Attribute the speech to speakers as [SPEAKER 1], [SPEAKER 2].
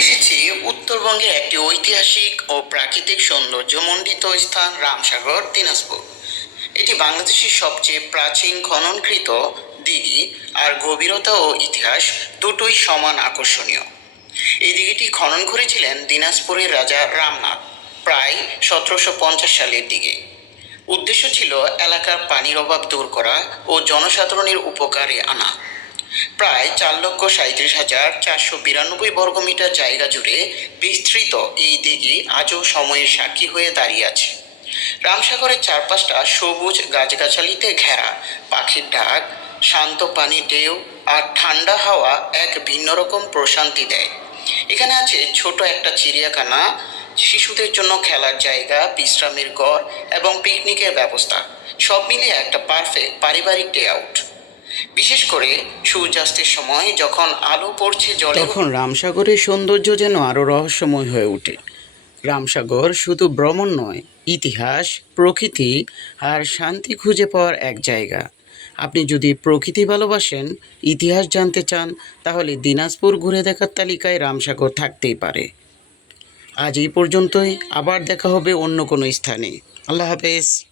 [SPEAKER 1] এসেছি উত্তরবঙ্গের একটি ঐতিহাসিক ও প্রাকৃতিক সৌন্দর্যমণ্ডিত স্থান রামসাগর, দিনাজপুর। এটি বাংলাদেশের সবচেয়ে প্রাচীন খননকৃত দিঘি আর গভীরতা ও ইতিহাস দুটোই সমান আকর্ষণীয়। এই দিঘিটি খনন করেছিলেন দিনাজপুরের রাজা রামনাথ, প্রায় সতেরোশো পঞ্চাশ সালের দিকে উদ্দেশ্য ছিল এলাকার পানির অভাব দূর করা ও জনসাধারণের উপকারে আনা। প্রায় চার লক্ষ সাঁত্রিশ হাজার চারশো বিরানব্বই বর্গমিটার জায়গা জুড়ে বিস্তৃত এই দিঘি আজও সময়ের সাক্ষী হয়ে দাঁড়িয়ে আছে। রামসাগরের চারপাশটা সবুজ গাছগাছালিতে ঘেরা, পাখির ডাক, শান্ত পানি ঢেউ আর ঠান্ডা হাওয়া এক ভিন্ন রকম প্রশান্তি দেয়। এখানে আছে ছোট একটা চিড়িয়াখানা, শিশুদের জন্য খেলার জায়গা, বিশ্রামের ঘর এবং পিকনিকের ব্যবস্থা। সব মিলিয়ে একটা পারফেক্ট পারিবারিক ডে আউট বিশেষ করে সূর্যাস্তের সময় যখন আলো পড়ছে জলে। তখন রামসাগরের সৌন্দর্য যেন আরও রহস্যময় হয়ে ওঠে। রামসাগর শুধু ভ্রমণ নয়, ইতিহাস, প্রকৃতি আর শান্তি খুঁজে পাওয়ার এক জায়গা। আপনি যদি প্রকৃতি ভালোবাসেন, ইতিহাস জানতে চান, তাহলে দিনাজপুর ঘুরে দেখার তালিকায় রামসাগর থাকতেই পারে। আজ এই পর্যন্তই, আবার দেখা হবে অন্য কোনো স্থানে। আল্লাহ হাফেজ।